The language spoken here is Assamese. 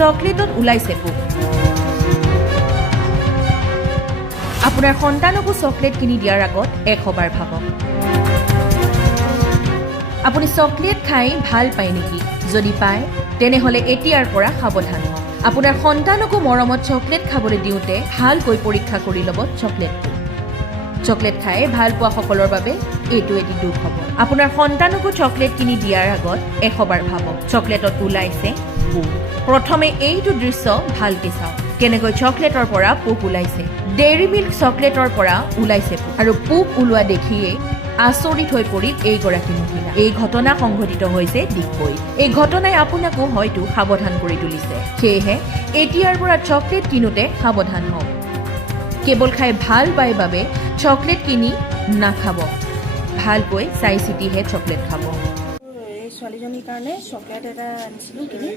চকলেটত ওলাইছে পোক। আপোনাৰ সন্তানকো চকলেট কিনি দিয়াৰ আগত 100 বাৰ ভাবক। আপুনি চকলেট খাই ভাল পায় নেকি? যদি পায় তেনেহ'লে এতিয়াৰ পৰা সাৱধান হওক। আপোনাৰ সন্তানকো মৰমত চকলেট খাবলৈ দিওঁতে ভালকৈ পৰীক্ষা কৰি ল'ব চকলেটটো। চকলেট খাই ভাল পোৱা সকলৰ বাবে এইটো এটি দুখ হ'ব। আপোনাৰ সন্তানকো চকলেট কিনি দিয়াৰ আগত 100 বাৰ ভাবক। চকলেটত ওলাইছে পোক। প্ৰথমে এইটো দৃশ্য ভালকৈ চাওক, কেনেকৈ চকলেটৰ পৰা পোক ওলাইছে। ডেইৰী মিল্ক চকলেটৰ পৰা ওলাইছে পোক আৰু পোক ওলোৱা দেখিয়ে আচৰিত হৈ পৰিল এইগৰাকী মহিলা। এই ঘটনা সংঘটিত হৈছে ডিগবৈত। এই ঘটনাই আপোনাকো হয়তো সাৱধান কৰি তুলিছে। সেয়েহে এতিয়াৰ পৰা চকলেট কিনোতে সাৱধান হওক। কেৱল খাই ভাল পায় বাবে চকলেট কিনি নাখাব। ভালকৈ চাই চিতিহে চকলেট খাব। এই ছোৱালীজনীৰ কাৰণে চকলেট এটা আনিছিলোঁ কিনি।